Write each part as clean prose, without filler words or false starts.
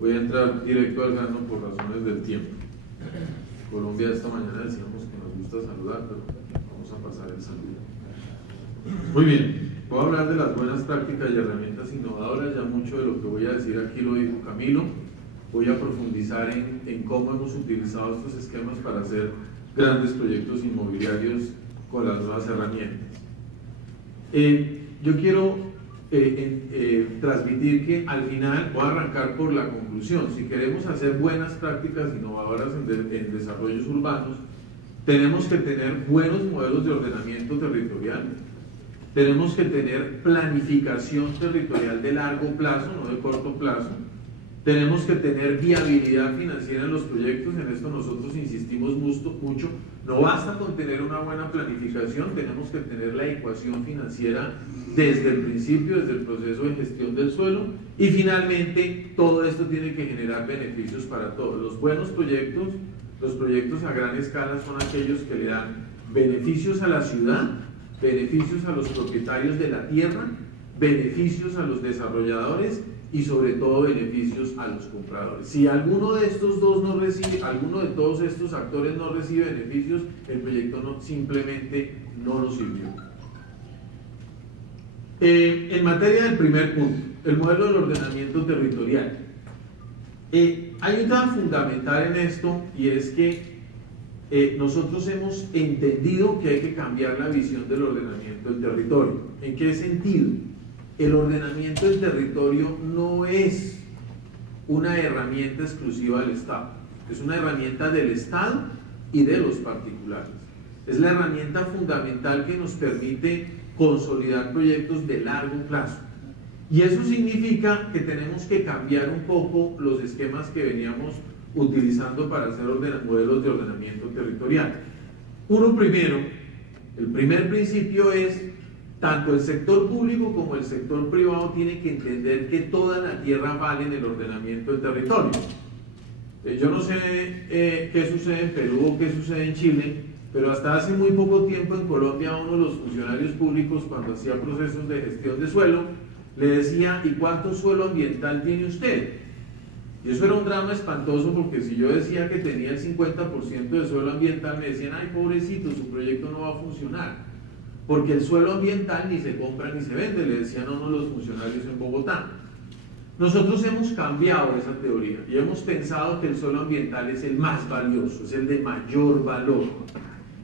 Voy a entrar directo al grano por razones del tiempo. Colombia esta mañana decíamos que nos gusta saludar, pero vamos a pasar el saludo. Muy bien, voy a hablar de las buenas prácticas y herramientas innovadoras. Ya mucho de lo que voy a decir aquí lo dijo Camilo. Voy a profundizar en cómo hemos utilizado estos esquemas para hacer grandes proyectos inmobiliarios con las nuevas herramientas. Yo quiero transmitir que al final voy a arrancar por la conclusión. Si queremos hacer buenas prácticas innovadoras en desarrollos urbanos, tenemos que tener buenos modelos de ordenamiento territorial, tenemos que tener planificación territorial de largo plazo, no de corto plazo, tenemos que tener viabilidad financiera en los proyectos. En esto nosotros insistimos mucho. No basta con tener una buena planificación, tenemos que tener la ecuación financiera desde el principio, desde el proceso de gestión del suelo, y finalmente todo esto tiene que generar beneficios para todos. Los buenos proyectos, los proyectos a gran escala, son aquellos que le dan beneficios a la ciudad, beneficios a los propietarios de la tierra, beneficios a los desarrolladores y sobre todo beneficios a los compradores. Si alguno de estos dos no recibe, alguno de todos estos actores no recibe beneficios, el proyecto simplemente no lo sirvió. En materia del primer punto, el modelo del ordenamiento territorial. Hay un tema fundamental en esto, y es que nosotros hemos entendido que hay que cambiar la visión del ordenamiento del territorio. ¿En qué sentido? El ordenamiento del territorio no es una herramienta exclusiva del Estado, es una herramienta del Estado y de los particulares. Es la herramienta fundamental que nos permite consolidar proyectos de largo plazo. Y eso significa que tenemos que cambiar un poco los esquemas que veníamos utilizando para hacer modelos de ordenamiento territorial. El primer principio es: tanto el sector público como el sector privado tiene que entender que toda la tierra vale en el ordenamiento del territorio. Yo no sé qué sucede en Perú o qué sucede en Chile, pero hasta hace muy poco tiempo en Colombia uno de los funcionarios públicos, cuando hacía procesos de gestión de suelo, le decía: ¿y cuánto suelo ambiental tiene usted? Y eso era un drama espantoso, porque si yo decía que tenía el 50% de suelo ambiental, me decían: ay, pobrecito, su proyecto no va a funcionar, porque el suelo ambiental ni se compra ni se vende, le decían a uno de los funcionarios en Bogotá. Nosotros hemos cambiado esa teoría y hemos pensado que el suelo ambiental es el más valioso, es el de mayor valor.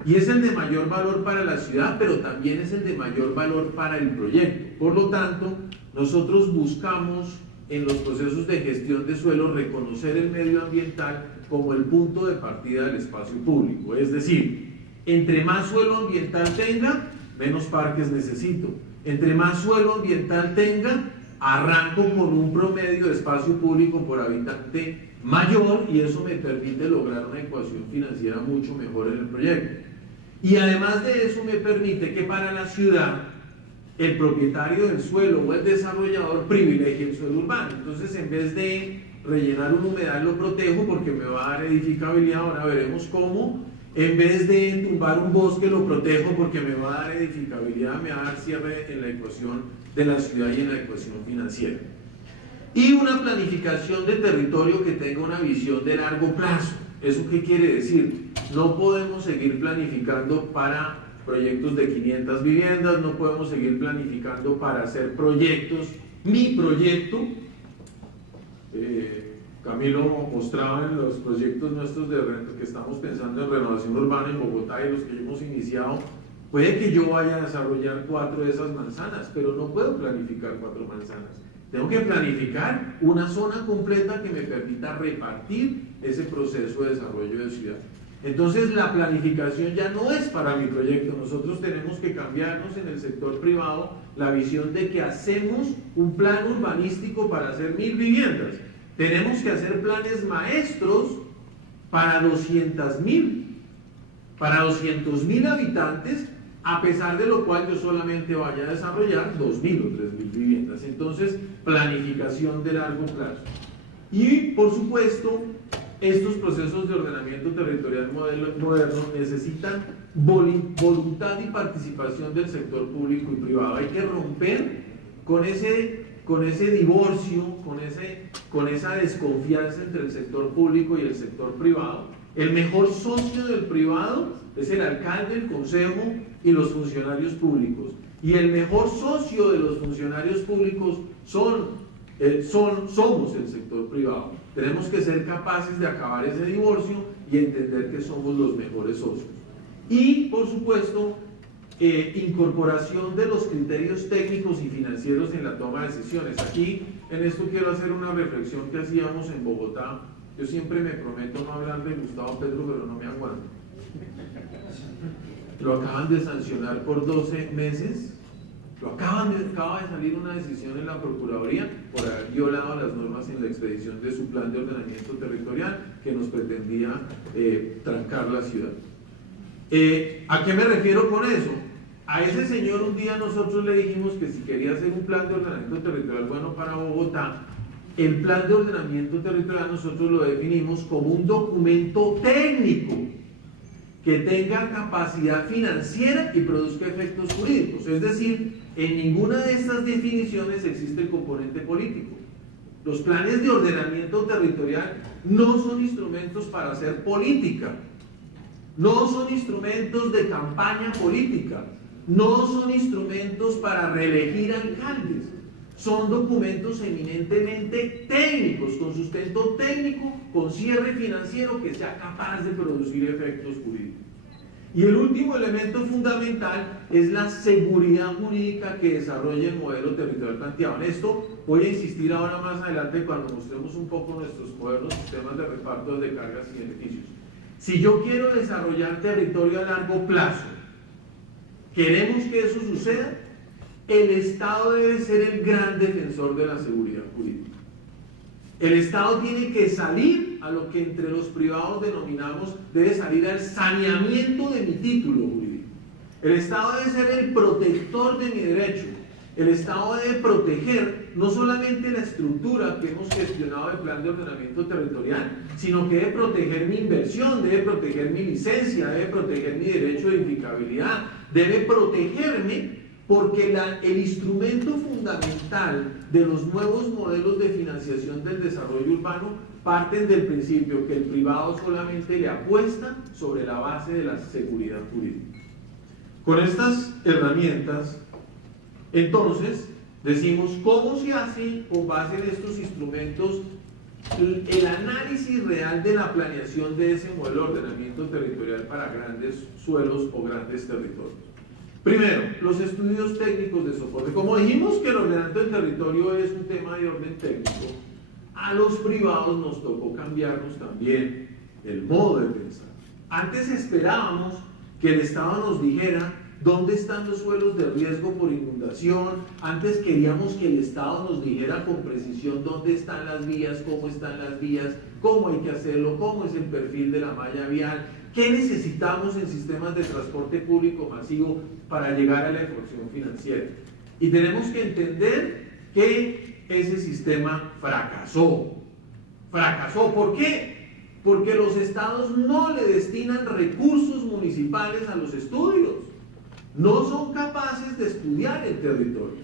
Y es el de mayor valor para la ciudad, pero también es el de mayor valor para el proyecto. Por lo tanto, nosotros buscamos en los procesos de gestión de suelo reconocer el medio ambiental como el punto de partida del espacio público. Es decir, entre más suelo ambiental tenga, menos parques necesito. Entre más suelo ambiental tenga, arranco con un promedio de espacio público por habitante mayor, y eso me permite lograr una ecuación financiera mucho mejor en el proyecto. Y además de eso me permite que para la ciudad el propietario del suelo o el desarrollador privilegie el suelo urbano. Entonces, en vez de rellenar un humedal, lo protejo porque me va a dar edificabilidad. Ahora veremos cómo. En vez de tumbar un bosque, lo protejo porque me va a dar edificabilidad, me va a dar cierre en la ecuación de la ciudad y en la ecuación financiera. Y una planificación de territorio que tenga una visión de largo plazo. ¿Eso qué quiere decir? No podemos seguir planificando para proyectos de 500 viviendas, no podemos seguir planificando para hacer proyectos. Mi proyecto, Camilo mostraba en los proyectos nuestros que estamos pensando en renovación urbana en Bogotá y los que hemos iniciado, puede que yo vaya a desarrollar 4 de esas manzanas, pero no puedo planificar 4 manzanas. Tengo que planificar una zona completa que me permita repartir ese proceso de desarrollo de ciudad. Entonces, la planificación ya no es para mi proyecto. Nosotros tenemos que cambiarnos en el sector privado la visión de que hacemos un plan urbanístico para hacer 1000 viviendas. Tenemos que hacer planes maestros para 200.000, para 200.000 habitantes, a pesar de lo cual yo solamente vaya a desarrollar 2.000 o 3.000 viviendas. Entonces, planificación de largo plazo. Y, por supuesto, estos procesos de ordenamiento territorial moderno necesitan voluntad y participación del sector público y privado. Hay que romper con ese ese divorcio, con esa desconfianza entre el sector público y el sector privado. El mejor socio del privado es el alcalde, el consejo y los funcionarios públicos. Y el mejor socio de los funcionarios públicos somos el sector privado. Tenemos que ser capaces de acabar ese divorcio y entender que somos los mejores socios. Y, por supuesto, incorporación de los criterios técnicos y financieros en la toma de decisiones. Aquí, en esto quiero hacer una reflexión que hacíamos en Bogotá. Yo siempre me prometo no hablar de Gustavo Petro, pero no me aguanto. Lo acaban de sancionar por 12 meses. Acaba de salir una decisión en la Procuraduría por haber violado las normas en la expedición de su plan de ordenamiento territorial que nos pretendía trancar la ciudad. ¿A qué me refiero con eso? A ese señor un día nosotros le dijimos que si quería hacer un plan de ordenamiento territorial bueno para Bogotá, el plan de ordenamiento territorial nosotros lo definimos como un documento técnico que tenga capacidad financiera y produzca efectos jurídicos. Es decir, en ninguna de estas definiciones existe el componente político. Los planes de ordenamiento territorial no son instrumentos para hacer política, no son instrumentos de campaña política, no son instrumentos para reelegir alcaldes. Son documentos eminentemente técnicos, con sustento técnico, con cierre financiero que sea capaz de producir efectos jurídicos. Y el último elemento fundamental es la seguridad jurídica que desarrolla el modelo territorial planteado. En esto voy a insistir ahora más adelante cuando mostremos un poco nuestros modernos sistemas de reparto de cargas y beneficios. Si yo quiero desarrollar territorio a largo plazo, queremos que eso suceda, el Estado debe ser el gran defensor de la seguridad jurídica. El Estado tiene que salir a lo que entre los privados denominamos, debe salir al saneamiento de mi título jurídico. El Estado debe ser el protector de mi derecho. El Estado debe proteger no solamente la estructura que hemos gestionado del plan de ordenamiento territorial, sino que debe proteger mi inversión, debe proteger mi licencia, debe proteger mi derecho de edificabilidad, debe protegerme porque el instrumento fundamental de los nuevos modelos de financiación del desarrollo urbano parten del principio que el privado solamente le apuesta sobre la base de la seguridad jurídica. Con estas herramientas, entonces, decimos cómo se hace con base en estos instrumentos el análisis real de la planeación de ese modelo de ordenamiento territorial para grandes suelos o grandes territorios. Primero, los estudios técnicos de soporte. Como dijimos que el ordenamiento del territorio es un tema de orden técnico, a los privados nos tocó cambiarnos también el modo de pensar. Antes esperábamos que el Estado nos dijera dónde están los suelos de riesgo por inundación. Antes queríamos que el Estado nos dijera con precisión dónde están las vías, cómo hay que hacerlo, cómo es el perfil de la malla vial, qué necesitamos en sistemas de transporte público masivo para llegar a la ejecución financiera. Y tenemos que entender que ese sistema fracasó. ¿Fracasó? ¿Por qué? Porque los estados no le destinan recursos municipales a los estudios. No son capaces de estudiar el territorio.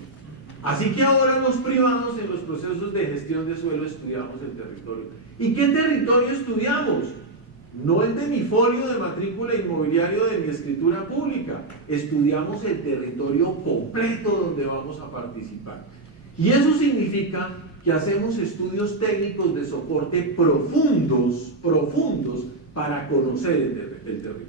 Así que ahora los privados en los procesos de gestión de suelo estudiamos el territorio. ¿Y qué territorio estudiamos? No el de mi folio de matrícula inmobiliario de mi escritura pública. Estudiamos el territorio completo donde vamos a participar. Y eso significa que hacemos estudios técnicos de soporte profundos para conocer el territorio.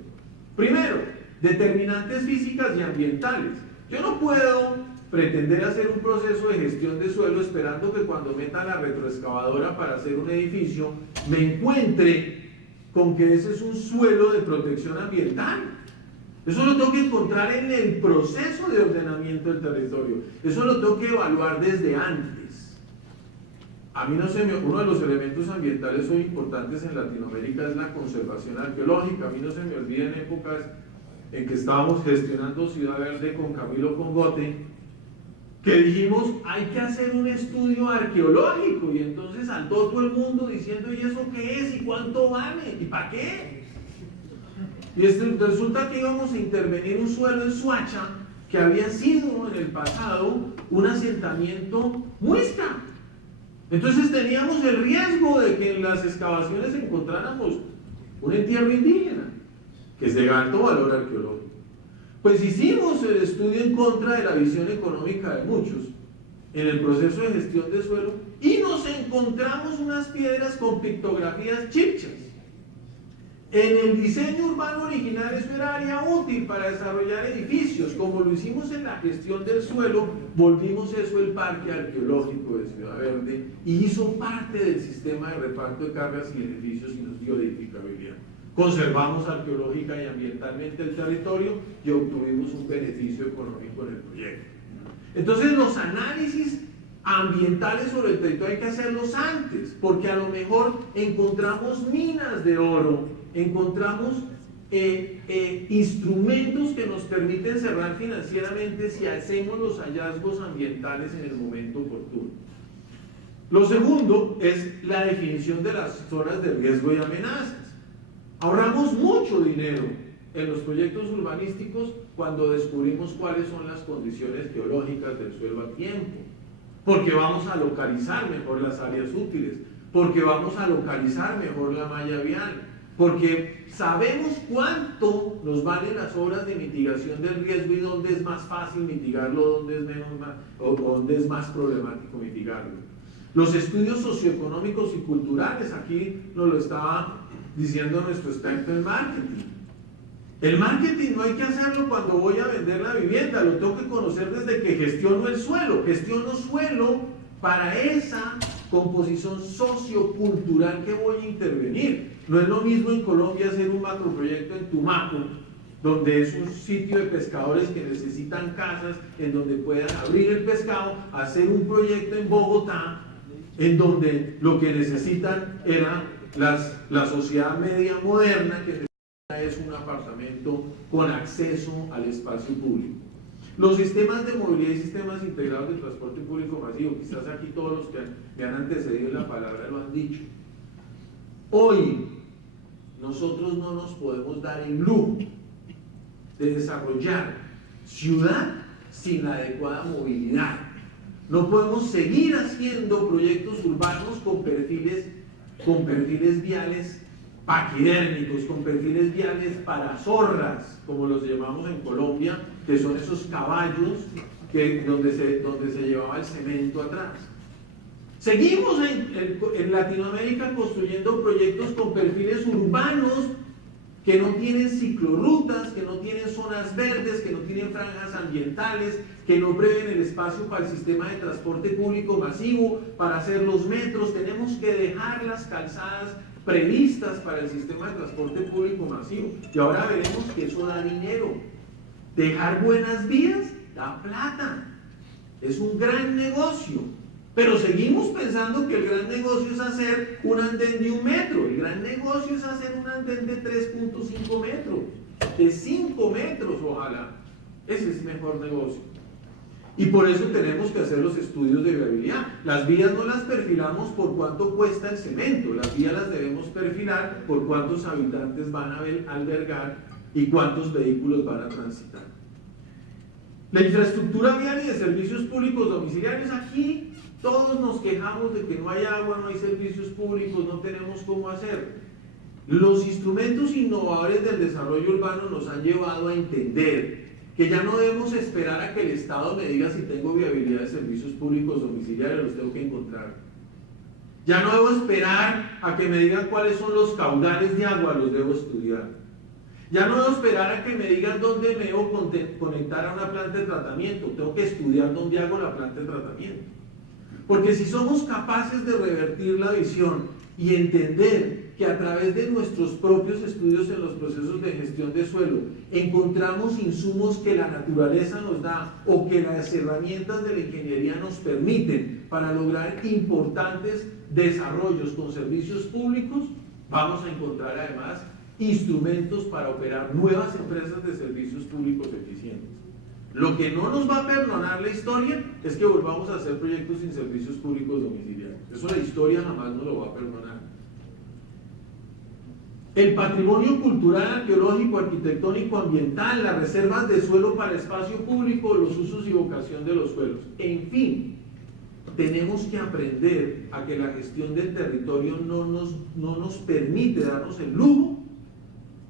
Primero, determinantes físicas y ambientales. Yo no puedo pretender hacer un proceso de gestión de suelo esperando que cuando meta la retroexcavadora para hacer un edificio me encuentre con que ese es un suelo de protección ambiental. Eso lo tengo que encontrar en el proceso de ordenamiento del territorio. Eso lo tengo que evaluar desde antes. A mí uno de los elementos ambientales hoy importantes en Latinoamérica es la conservación arqueológica. A mí no se me olvida en épocas en que estábamos gestionando Ciudad Verde con Camilo Congote, que dijimos, hay que hacer un estudio arqueológico, y entonces saltó todo el mundo diciendo, ¿y eso qué es? ¿Y cuánto vale? ¿Y para qué? Y resulta que íbamos a intervenir un suelo en Suacha que había sido en el pasado un asentamiento muisca. Entonces teníamos el riesgo de que en las excavaciones encontráramos un entierro indígena, que es de alto valor arqueológico. Pues hicimos el estudio en contra de la visión económica de muchos en el proceso de gestión de suelo y nos encontramos unas piedras con pictografías chipchas. En el diseño urbano original eso era área útil para desarrollar edificios. Como lo hicimos en la gestión del suelo, volvimos eso el parque arqueológico de Ciudad Verde y hizo parte del sistema de reparto de cargas y edificios y nos dio edificabilidad. Conservamos arqueológica y ambientalmente el territorio y obtuvimos un beneficio económico en el proyecto. Entonces los análisis ambientales sobre el territorio hay que hacerlos antes, porque a lo mejor encontramos minas de oro, encontramos instrumentos que nos permiten cerrar financieramente si hacemos los hallazgos ambientales en el momento oportuno. Lo segundo es la definición de las zonas de riesgo y amenazas. Ahorramos mucho dinero en los proyectos urbanísticos cuando descubrimos cuáles son las condiciones geológicas del suelo a tiempo, porque vamos a localizar mejor las áreas útiles, porque vamos a localizar mejor la malla vial, porque sabemos cuánto nos valen las obras de mitigación del riesgo y dónde es más fácil mitigarlo, dónde es menos, o dónde es más problemático mitigarlo. Los estudios socioeconómicos y culturales, aquí nos lo estaba diciendo nuestro experto en marketing. El marketing no hay que hacerlo cuando voy a vender la vivienda, lo tengo que conocer desde que gestiono el suelo. Gestiono suelo para esa composición sociocultural que voy a intervenir. No es lo mismo en Colombia hacer un macroproyecto en Tumaco, donde es un sitio de pescadores que necesitan casas en donde puedan abrir el pescado, hacer un proyecto en Bogotá, en donde lo que necesitan era la sociedad media moderna, que es un apartamento con acceso al espacio público. Los sistemas de movilidad y sistemas integrados de transporte público masivo, quizás aquí todos los que me han antecedido en la palabra lo han dicho. Hoy nosotros no nos podemos dar el lujo de desarrollar ciudad sin la adecuada movilidad. No podemos seguir haciendo proyectos urbanos con perfiles viales paquidérmicos, con perfiles viales para zorras, como los llamamos en Colombia, que son esos caballos donde se llevaba el cemento atrás. Seguimos en Latinoamérica construyendo proyectos con perfiles urbanos que no tienen ciclorrutas, que no tienen zonas verdes, que no tienen franjas ambientales, que no prevén el espacio para el sistema de transporte público masivo, para hacer los metros. Tenemos que dejar las calzadas previstas para el sistema de transporte público masivo. Y ahora veremos que eso da dinero. Dejar buenas vías da plata. Es un gran negocio. Pero seguimos pensando que el gran negocio es hacer un andén de 1 metro. El gran negocio es hacer un andén de 3.5 metros, de 5 metros, ojalá. Ese es mejor negocio. Y por eso tenemos que hacer los estudios de viabilidad. Las vías no las perfilamos por cuánto cuesta el cemento. Las vías las debemos perfilar por cuántos habitantes van a albergar y cuántos vehículos van a transitar. La infraestructura vial y de servicios públicos domiciliarios, aquí todos nos quejamos de que no hay agua, no hay servicios públicos, no tenemos cómo hacer. Los instrumentos innovadores del desarrollo urbano nos han llevado a entender que ya no debemos esperar a que el Estado me diga si tengo viabilidad de servicios públicos domiciliarios, los tengo que encontrar. Ya no debo esperar a que me digan cuáles son los caudales de agua, los debo estudiar. Ya no debo esperar a que me digan dónde me debo conectar a una planta de tratamiento, tengo que estudiar dónde hago la planta de tratamiento. Porque si somos capaces de revertir la visión y entender que a través de nuestros propios estudios en los procesos de gestión de suelo encontramos insumos que la naturaleza nos da o que las herramientas de la ingeniería nos permiten para lograr importantes desarrollos con servicios públicos, vamos a encontrar además instrumentos para operar nuevas empresas de servicios públicos eficientes. Lo que no nos va a perdonar la historia es que volvamos a hacer proyectos sin servicios públicos domiciliarios. Eso la historia jamás nos lo va a perdonar. el patrimonio cultural, arqueológico, arquitectónico, ambiental, las reservas de suelo para espacio público, los usos y vocación de los suelos. En fin, tenemos que aprender a que la gestión del territorio no nos permite darnos el lujo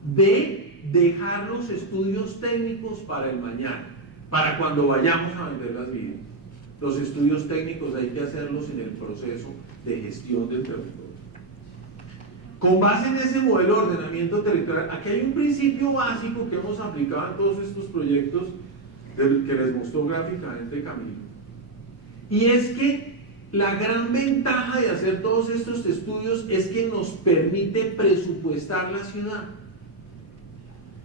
de dejar los estudios técnicos para el mañana, para cuando vayamos a vender las viviendas. Los estudios técnicos hay que hacerlos en el proceso de gestión del territorio. Con base en ese modelo de ordenamiento territorial, aquí hay un principio básico que hemos aplicado en todos estos proyectos que les mostró gráficamente Camilo. Y es que la gran ventaja de hacer todos estos estudios es que nos permite presupuestar la ciudad.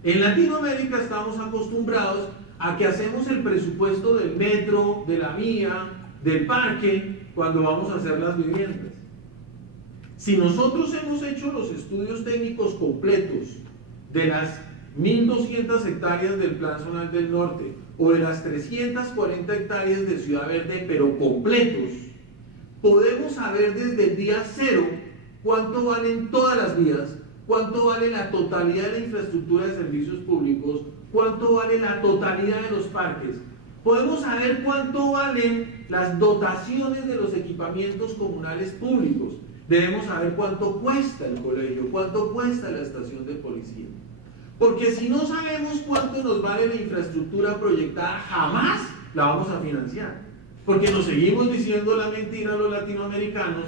En Latinoamérica estamos acostumbrados a que hacemos el presupuesto del metro, de la vía, del parque, cuando vamos a hacer las viviendas. Si nosotros hemos hecho los estudios técnicos completos de las 1.200 hectáreas del Plan Zonal del Norte o de las 340 hectáreas de Ciudad Verde, pero completos, podemos saber desde el día cero cuánto valen todas las vías, cuánto vale la totalidad de la infraestructura de servicios públicos, cuánto vale la totalidad de los parques. Podemos saber cuánto valen las dotaciones de los equipamientos comunales públicos. Debemos saber cuánto cuesta el colegio, cuánto cuesta la estación de policía. Porque si no sabemos cuánto nos vale la infraestructura proyectada, jamás la vamos a financiar. Porque nos seguimos diciendo la mentira a los latinoamericanos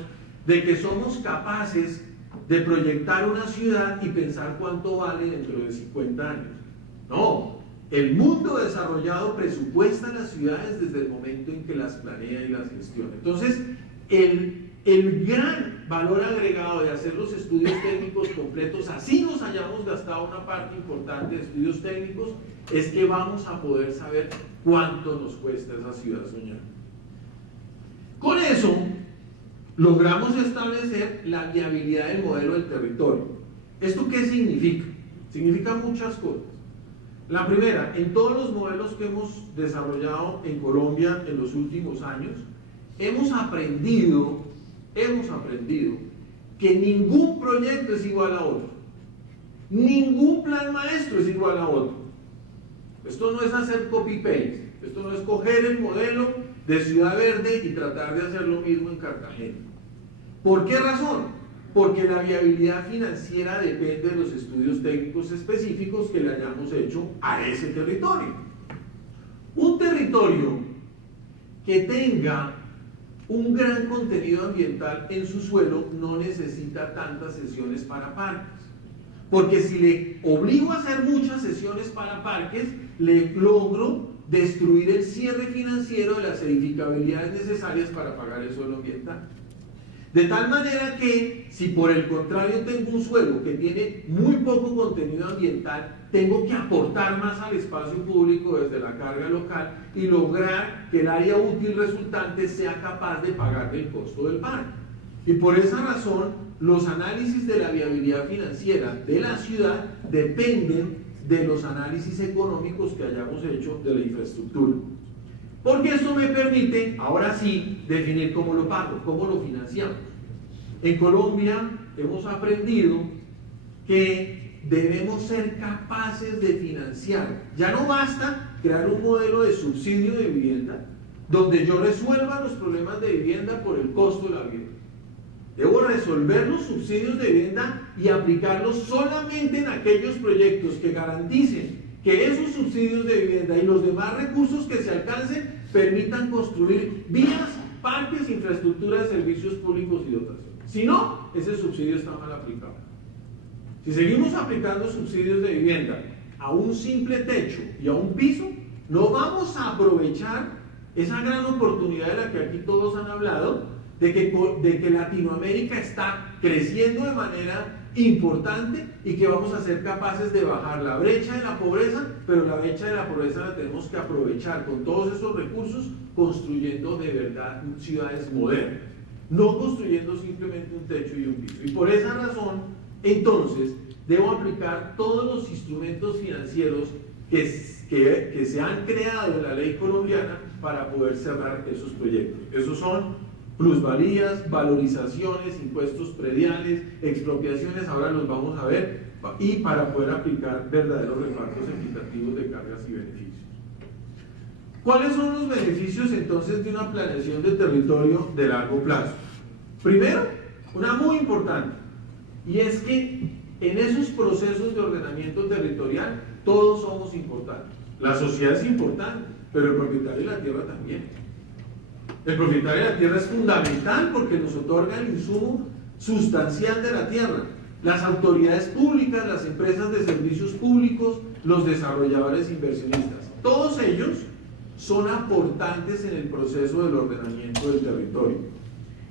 de que somos capaces de proyectar una ciudad y pensar cuánto vale dentro de 50 años. No, el mundo desarrollado presupuesta las ciudades desde el momento en que las planea y las gestiona. Entonces, el gran valor agregado de hacer los estudios técnicos completos, así nos hayamos gastado una parte importante de estudios técnicos, es que vamos a poder saber cuánto nos cuesta esa ciudad soñada. Con eso, logramos establecer la viabilidad del modelo del territorio. ¿Esto qué significa? Significa muchas cosas. La primera, en todos los modelos que hemos desarrollado en Colombia en los últimos años, hemos aprendido que ningún proyecto es igual a otro. Ningún plan maestro es igual a otro. Esto no es hacer copy-paste. Esto no es coger el modelo de Ciudad Verde y tratar de hacer lo mismo en Cartagena. ¿Por qué razón? Porque la viabilidad financiera depende de los estudios técnicos específicos que le hayamos hecho a ese territorio. Un territorio que tenga un gran contenido ambiental en su suelo no necesita tantas sesiones para parques, porque si le obligo a hacer muchas sesiones para parques, le logro destruir el cierre financiero de las edificabilidades necesarias para pagar el suelo ambiental. De tal manera que, si por el contrario tengo un suelo que tiene muy poco contenido ambiental, tengo que aportar más al espacio público desde la carga local y lograr que el área útil resultante sea capaz de pagar el costo del parque. Y por esa razón, los análisis de la viabilidad financiera de la ciudad dependen de los análisis económicos que hayamos hecho de la infraestructura. Porque esto me permite, ahora sí, definir cómo lo pago, cómo lo financiamos. En Colombia hemos aprendido que debemos ser capaces de financiar. Ya no basta crear un modelo de subsidio de vivienda donde yo resuelva los problemas de vivienda por el costo de la vivienda. Debo resolver los subsidios de vivienda y aplicarlos solamente en aquellos proyectos que garanticen que esos subsidios de vivienda y los demás recursos que se alcancen permitan construir vías, parques, infraestructura de servicios públicos y dotación. Si no, ese subsidio está mal aplicado. Si seguimos aplicando subsidios de vivienda a un simple techo y a un piso, no vamos a aprovechar esa gran oportunidad de la que aquí todos han hablado, de que Latinoamérica está creciendo de manera importante y que vamos a ser capaces de bajar la brecha de la pobreza, pero la brecha de la pobreza la tenemos que aprovechar con todos esos recursos construyendo de verdad ciudades modernas, no construyendo simplemente un techo y un piso. Y por esa razón, entonces, debo aplicar todos los instrumentos financieros que se han creado en la ley colombiana para poder cerrar esos proyectos. Esos son plusvalías, valorizaciones, impuestos prediales, expropiaciones, ahora los vamos a ver, y para poder aplicar verdaderos repartos equitativos de cargas y beneficios. ¿Cuáles son los beneficios entonces de una planeación de territorio de largo plazo? Primero, una muy importante, y es que en esos procesos de ordenamiento territorial todos somos importantes. La sociedad es importante, pero el propietario de la tierra también. El propietario de la tierra es fundamental porque nos otorga el insumo sustancial de la tierra. Las autoridades públicas, las empresas de servicios públicos, los desarrolladores inversionistas, todos ellos son aportantes en el proceso del ordenamiento del territorio.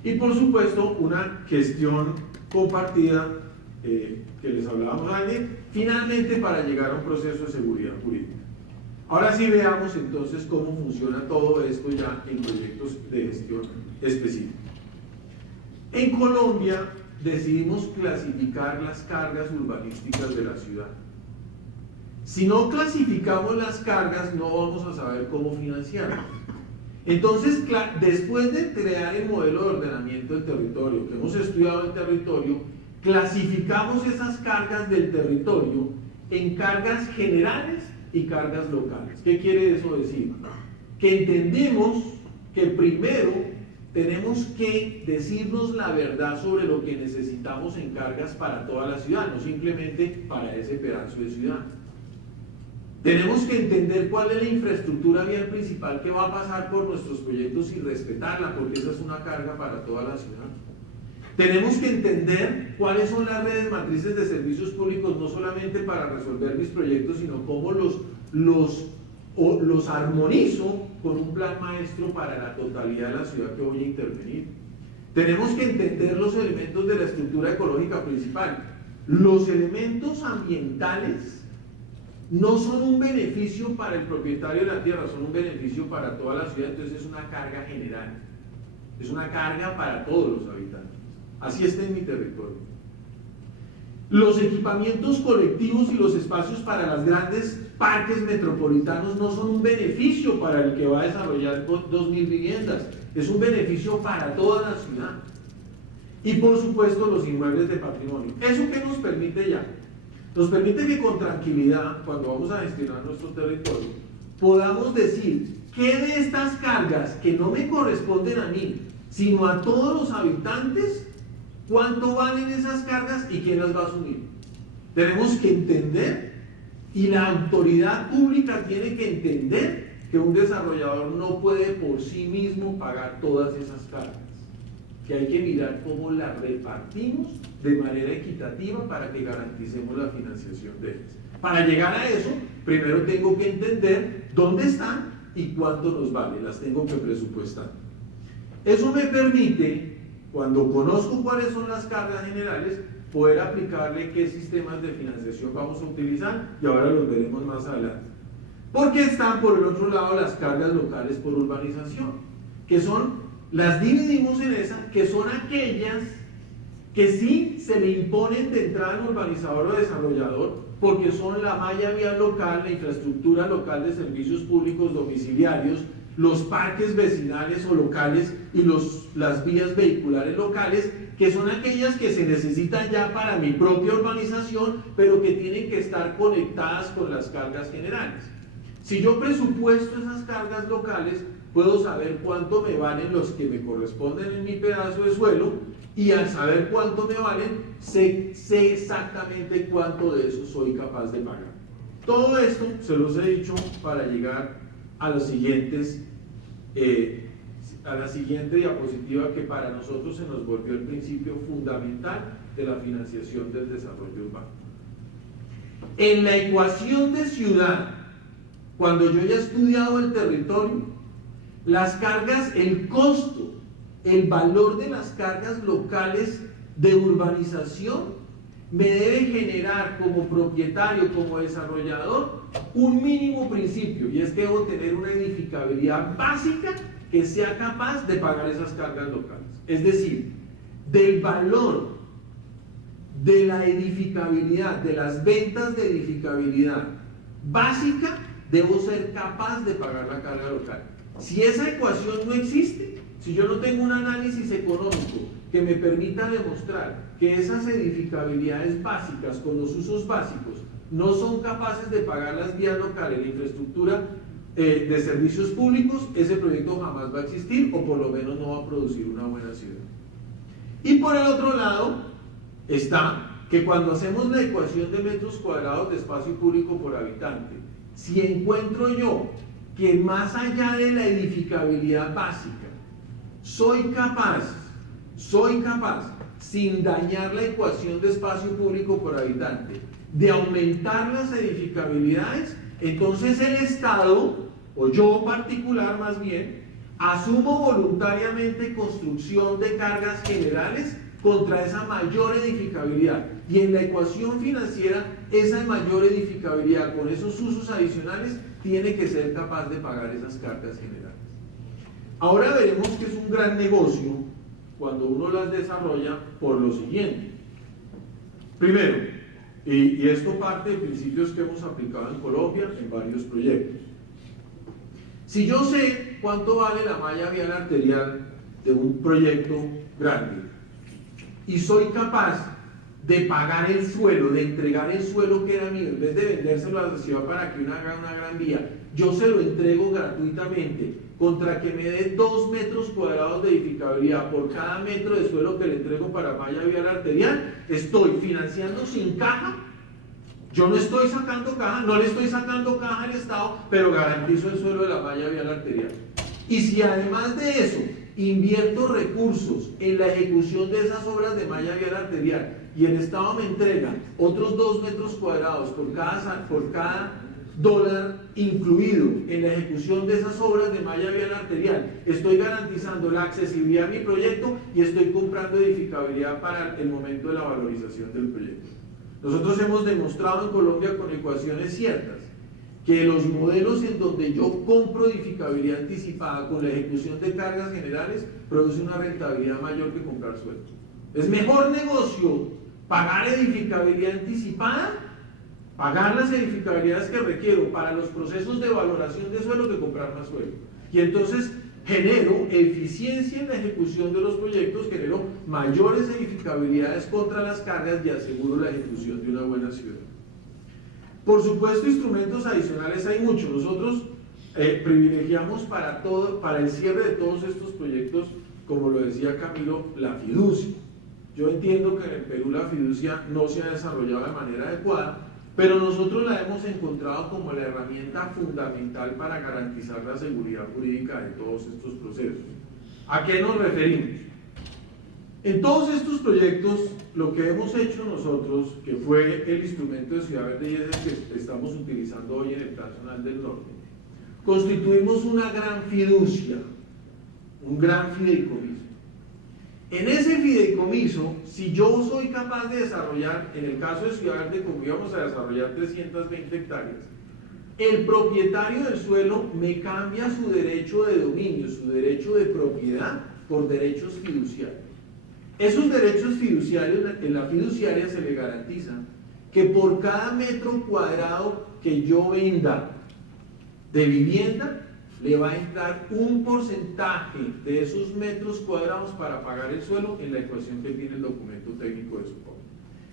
Y por supuesto, una gestión compartida que les hablábamos antes, finalmente para llegar a un proceso de seguridad jurídica. Ahora sí veamos entonces cómo funciona todo esto ya en proyectos de gestión específicos. En Colombia decidimos clasificar las cargas urbanísticas de la ciudad. Si no clasificamos las cargas, no vamos a saber cómo financiarlas. Entonces, después de crear el modelo de ordenamiento del territorio, que hemos estudiado el territorio, clasificamos esas cargas del territorio en cargas generales y cargas locales. ¿Qué quiere eso decir? Que entendemos que primero tenemos que decirnos la verdad sobre lo que necesitamos en cargas para toda la ciudad, no simplemente para ese pedazo de ciudad. Tenemos que entender cuál es la infraestructura vial principal que va a pasar por nuestros proyectos y respetarla, porque esa es una carga para toda la ciudad. Tenemos que entender cuáles son las redes matrices de servicios públicos, no solamente para resolver mis proyectos, sino cómo los armonizo con un plan maestro para la totalidad de la ciudad que voy a intervenir. Tenemos que entender los elementos de la estructura ecológica principal. Los elementos ambientales no son un beneficio para el propietario de la tierra, son un beneficio para toda la ciudad, entonces es una carga general, es una carga para todos los habitantes. Así está en mi territorio. Los equipamientos colectivos y los espacios para los grandes parques metropolitanos no son un beneficio para el que va a desarrollar 2.000 viviendas, es un beneficio para toda la ciudad. Y por supuesto los inmuebles de patrimonio. ¿Eso qué nos permite ya? Nos permite que con tranquilidad, cuando vamos a gestionar nuestro territorio, podamos decir qué de estas cargas que no me corresponden a mí, sino a todos los habitantes, cuánto valen esas cargas y quién las va a asumir. Tenemos que entender, y la autoridad pública tiene que entender, que un desarrollador no puede por sí mismo pagar todas esas cargas, que hay que mirar cómo las repartimos de manera equitativa para que garanticemos la financiación de ellas. Para llegar a eso, primero tengo que entender dónde están y cuánto nos vale, las tengo que presupuestar. Eso me permite, cuando conozco cuáles son las cargas generales, poder aplicarle qué sistemas de financiación vamos a utilizar, y ahora los veremos más adelante. Porque están por el otro lado las cargas locales por urbanización, que son, las dividimos en esas, que son aquellas que sí se le imponen de entrada al urbanizador o desarrollador, porque son la malla vial local, la infraestructura local de servicios públicos domiciliarios, los parques vecinales o locales y las vías vehiculares locales, que son aquellas que se necesitan ya para mi propia urbanización, pero que tienen que estar conectadas con las cargas generales. Si yo presupuesto esas cargas locales, puedo saber cuánto me valen los que me corresponden en mi pedazo de suelo, y al saber cuánto me valen, sé exactamente cuánto de eso soy capaz de pagar. Todo esto se los he dicho para llegar a la siguiente diapositiva, que para nosotros se nos volvió el principio fundamental de la financiación del desarrollo urbano. En la ecuación de ciudad, cuando yo ya he estudiado el territorio, las cargas, el costo, el valor de las cargas locales de urbanización me debe generar como propietario, como desarrollador, un mínimo principio, y es que debo tener una edificabilidad básica que sea capaz de pagar esas cargas locales. Es decir, del valor de la edificabilidad, de las ventas de edificabilidad básica, debo ser capaz de pagar la carga local. Si esa ecuación no existe, si yo no tengo un análisis económico que me permita demostrar que esas edificabilidades básicas con los usos básicos no son capaces de pagar las vías locales, la infraestructura de servicios públicos, ese proyecto jamás va a existir o por lo menos no va a producir una buena ciudad. Y por el otro lado está que cuando hacemos la ecuación de metros cuadrados de espacio público por habitante, si encuentro yo que más allá de la edificabilidad básica, soy capaz, sin dañar la ecuación de espacio público por habitante, de aumentar las edificabilidades, entonces el Estado, o yo particular más bien, asumo voluntariamente construcción de cargas generales contra esa mayor edificabilidad. Y en la ecuación financiera, esa mayor edificabilidad con esos usos adicionales tiene que ser capaz de pagar esas cargas generales. Ahora veremos que es un gran negocio cuando uno las desarrolla por lo siguiente. Primero, y esto parte de principios que hemos aplicado en Colombia en varios proyectos. Si yo sé cuánto vale la malla vial arterial de un proyecto grande y soy capaz de pagar el suelo, de entregar el suelo que era mío, en vez de vendérselo a la ciudad para que haga una gran vía, yo se lo entrego gratuitamente contra que me dé 2 metros cuadrados de edificabilidad por cada metro de suelo que le entrego para malla vial arterial, estoy financiando sin caja. Yo no estoy sacando caja, no le estoy sacando caja al Estado, pero garantizo el suelo de la malla vial arterial. Y si además de eso invierto recursos en la ejecución de esas obras de malla vial arterial y el Estado me entrega otros 2 metros cuadrados por cada dólar incluido en la ejecución de esas obras de malla vial arterial, estoy garantizando la accesibilidad a mi proyecto y estoy comprando edificabilidad para el momento de la valorización del proyecto. Nosotros hemos demostrado en Colombia con ecuaciones ciertas que los modelos en donde yo compro edificabilidad anticipada con la ejecución de cargas generales produce una rentabilidad mayor que comprar suelo. Es mejor negocio pagar edificabilidad anticipada, pagar las edificabilidades que requiero para los procesos de valoración de suelo que comprar más suelo. Y entonces genero eficiencia en la ejecución de los proyectos, genero mayores edificabilidades contra las cargas y aseguro la ejecución de una buena ciudad. Por supuesto, instrumentos adicionales hay muchos. Nosotros privilegiamos para el cierre de todos estos proyectos, como lo decía Camilo, la fiducia. Yo entiendo que en el Perú la fiducia no se ha desarrollado de manera adecuada, pero nosotros la hemos encontrado como la herramienta fundamental para garantizar la seguridad jurídica de todos estos procesos. ¿A qué nos referimos? En todos estos proyectos, lo que hemos hecho nosotros, que fue el instrumento de Ciudad Verde y es el que estamos utilizando hoy en el Plan Zonal del Norte, constituimos una gran fiducia, un gran fideicomiso. En ese fideicomiso, si yo soy capaz de desarrollar, en el caso de Ciudad Verde, como íbamos a desarrollar 320 hectáreas, el propietario del suelo me cambia su derecho de dominio, su derecho de propiedad, por derechos fiduciarios. Esos derechos fiduciarios, en la fiduciaria se le garantiza que por cada metro cuadrado que yo venda de vivienda, le va a entrar un porcentaje de esos metros cuadrados para pagar el suelo en la ecuación que tiene el documento técnico de soporte.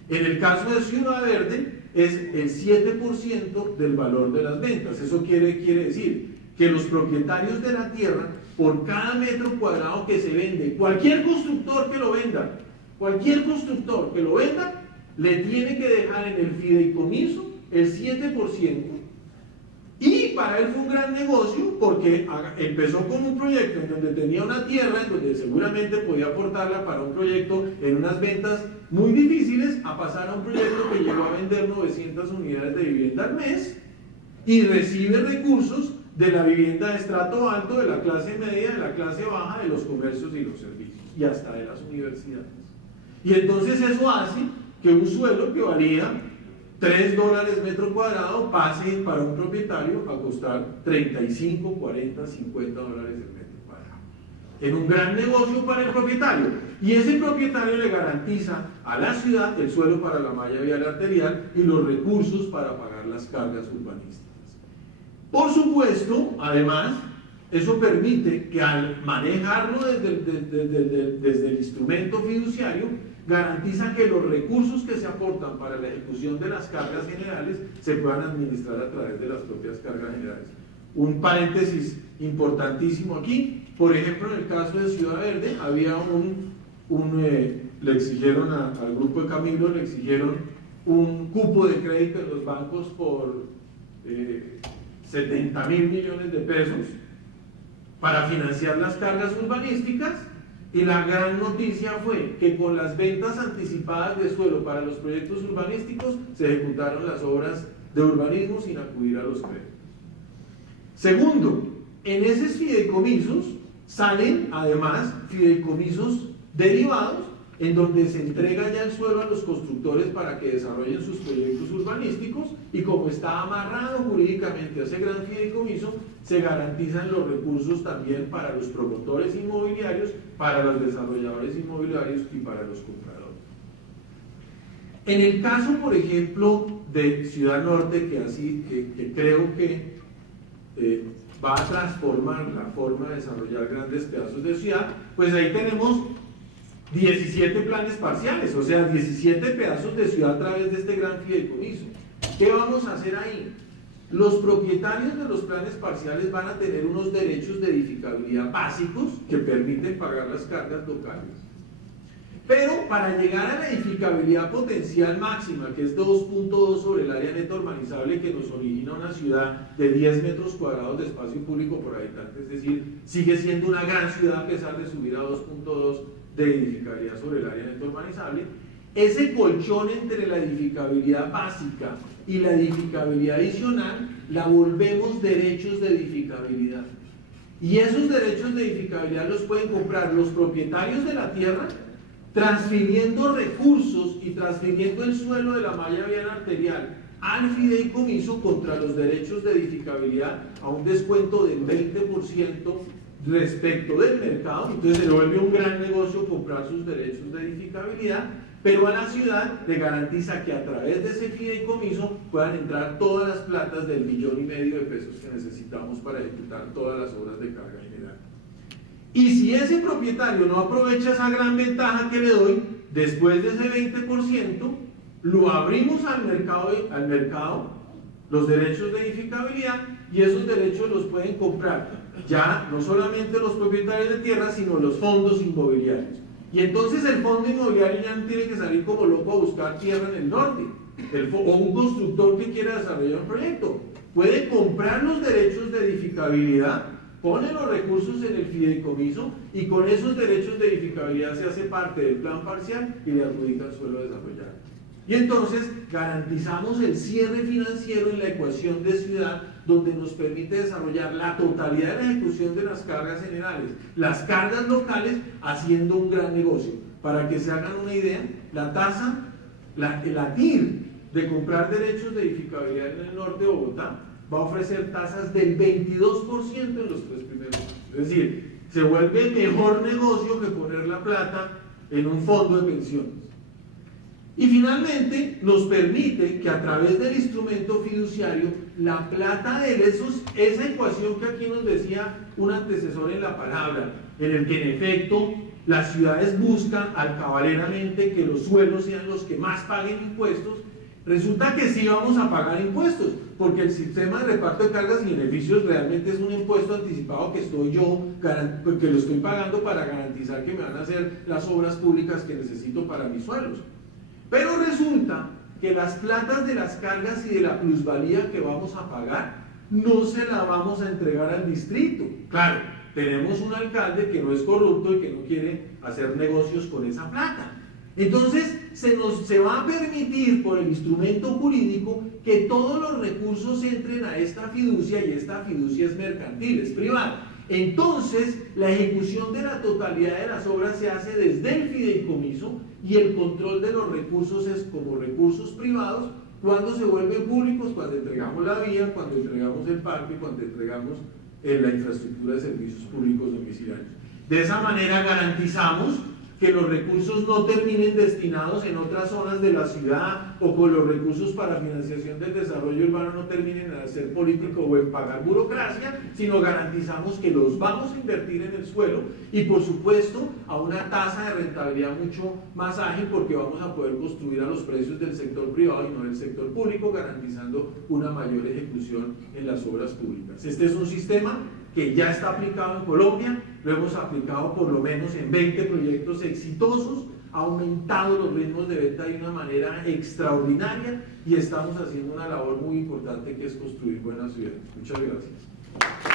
En el caso de Ciudad Verde es el 7% del valor de las ventas. Eso quiere decir que los propietarios de la tierra, por cada metro cuadrado que se vende, cualquier constructor que lo venda, le tiene que dejar en el fideicomiso el 7%. Y para él fue un gran negocio porque empezó con un proyecto en donde tenía una tierra, en donde seguramente podía aportarla para un proyecto en unas ventas muy difíciles, a pasar a un proyecto que llegó a vender 900 unidades de vivienda al mes y recibe recursos de la vivienda de estrato alto, de la clase media, de la clase baja, de los comercios y los servicios, y hasta de las universidades. Y entonces eso hace que un suelo que valía $3 metro cuadrado pase para un propietario a costar 35, 40, 50 dólares el metro cuadrado. En un gran negocio para el propietario. Y ese propietario le garantiza a la ciudad el suelo para la malla vial arterial y los recursos para pagar las cargas urbanísticas. Por supuesto, además, eso permite que al manejarlo desde el instrumento fiduciario, garantiza que los recursos que se aportan para la ejecución de las cargas generales se puedan administrar a través de las propias cargas generales. Un paréntesis importantísimo aquí, por ejemplo, en el caso de Ciudad Verde, había le exigieron al grupo de Camilo, le exigieron un cupo de crédito en los bancos por 70.000 millones de pesos para financiar las cargas urbanísticas, y la gran noticia fue que con las ventas anticipadas de suelo para los proyectos urbanísticos se ejecutaron las obras de urbanismo sin acudir a los créditos. Segundo, en esos fideicomisos salen además fideicomisos derivados en donde se entrega ya el suelo a los constructores para que desarrollen sus proyectos urbanísticos, y como está amarrado jurídicamente a ese gran fideicomiso, se garantizan los recursos también para los promotores inmobiliarios, para los desarrolladores inmobiliarios y para los compradores. En el caso, por ejemplo, de Ciudad Norte, que creo que va a transformar la forma de desarrollar grandes pedazos de ciudad, pues ahí tenemos 17 planes parciales, o sea, 17 pedazos de ciudad a través de este gran fideicomiso. ¿Qué vamos a hacer ahí? Los propietarios de los planes parciales van a tener unos derechos de edificabilidad básicos que permiten pagar las cargas locales. Pero para llegar a la edificabilidad potencial máxima, que es 2.2 sobre el área neta urbanizable, que nos origina una ciudad de 10 metros cuadrados de espacio público por habitante, es decir, sigue siendo una gran ciudad a pesar de subir a 2.2 de edificabilidad sobre el área neta urbanizable, ese colchón entre la edificabilidad básica y la edificabilidad adicional la volvemos derechos de edificabilidad. Y esos derechos de edificabilidad los pueden comprar los propietarios de la tierra, transfiriendo recursos y transfiriendo el suelo de la malla vial arterial al fideicomiso contra los derechos de edificabilidad a un descuento del 20% respecto del mercado. Entonces se vuelve un gran negocio comprar sus derechos de edificabilidad, pero a la ciudad le garantiza que a través de ese fideicomiso puedan entrar todas las platas del 1,5 millones de pesos que necesitamos para ejecutar todas las obras de carga general. Y si ese propietario no aprovecha esa gran ventaja que le doy, después de ese 20%, lo abrimos al mercado, los derechos de edificabilidad, y esos derechos los pueden comprar ya no solamente los propietarios de tierra, sino los fondos inmobiliarios. Y entonces el fondo inmobiliario ya no tiene que salir como loco a buscar tierra en el norte, o un constructor que quiera desarrollar un proyecto. Puede comprar los derechos de edificabilidad, pone los recursos en el fideicomiso, y con esos derechos de edificabilidad se hace parte del plan parcial y le adjudica el suelo desarrollado. Y entonces garantizamos el cierre financiero en la ecuación de ciudad, donde nos permite desarrollar la totalidad de la ejecución de las cargas generales, las cargas locales, haciendo un gran negocio. Para que se hagan una idea, la tasa, la TIR de comprar derechos de edificabilidad en el norte de Bogotá va a ofrecer tasas del 22% en los 3 primeros años. Es decir, se vuelve mejor negocio que poner la plata en un fondo de pensiones. Y finalmente nos permite que a través del instrumento fiduciario, la plata de esa ecuación que aquí nos decía un antecesor en la palabra, en el que en efecto las ciudades buscan alcabaleramente que los suelos sean los que más paguen impuestos, resulta que sí vamos a pagar impuestos, porque el sistema de reparto de cargas y beneficios realmente es un impuesto anticipado que que lo estoy pagando para garantizar que me van a hacer las obras públicas que necesito para mis suelos. Pero resulta que las platas de las cargas y de la plusvalía que vamos a pagar no se la vamos a entregar al distrito. Claro, tenemos un alcalde que no es corrupto y que no quiere hacer negocios con esa plata. Entonces se va a permitir por el instrumento jurídico que todos los recursos entren a esta fiducia, y esta fiducia es mercantil, es privada. Entonces la ejecución de la totalidad de las obras se hace desde el fideicomiso, y el control de los recursos es como recursos privados. Cuando se vuelven públicos, cuando entregamos la vía, cuando entregamos el parque, cuando entregamos la infraestructura de servicios públicos domiciliarios. De esa manera garantizamos que los recursos no terminen destinados en otras zonas de la ciudad, o con los recursos para financiación del desarrollo urbano no terminen en hacer político o en pagar burocracia, sino garantizamos que los vamos a invertir en el suelo y por supuesto a una tasa de rentabilidad mucho más ágil, porque vamos a poder construir a los precios del sector privado y no del sector público, garantizando una mayor ejecución en las obras públicas. Este es un sistema que ya está aplicado en Colombia, lo hemos aplicado por lo menos en 20 proyectos exitosos, ha aumentado los ritmos de venta de una manera extraordinaria y estamos haciendo una labor muy importante que es construir buenas ciudades. Muchas gracias.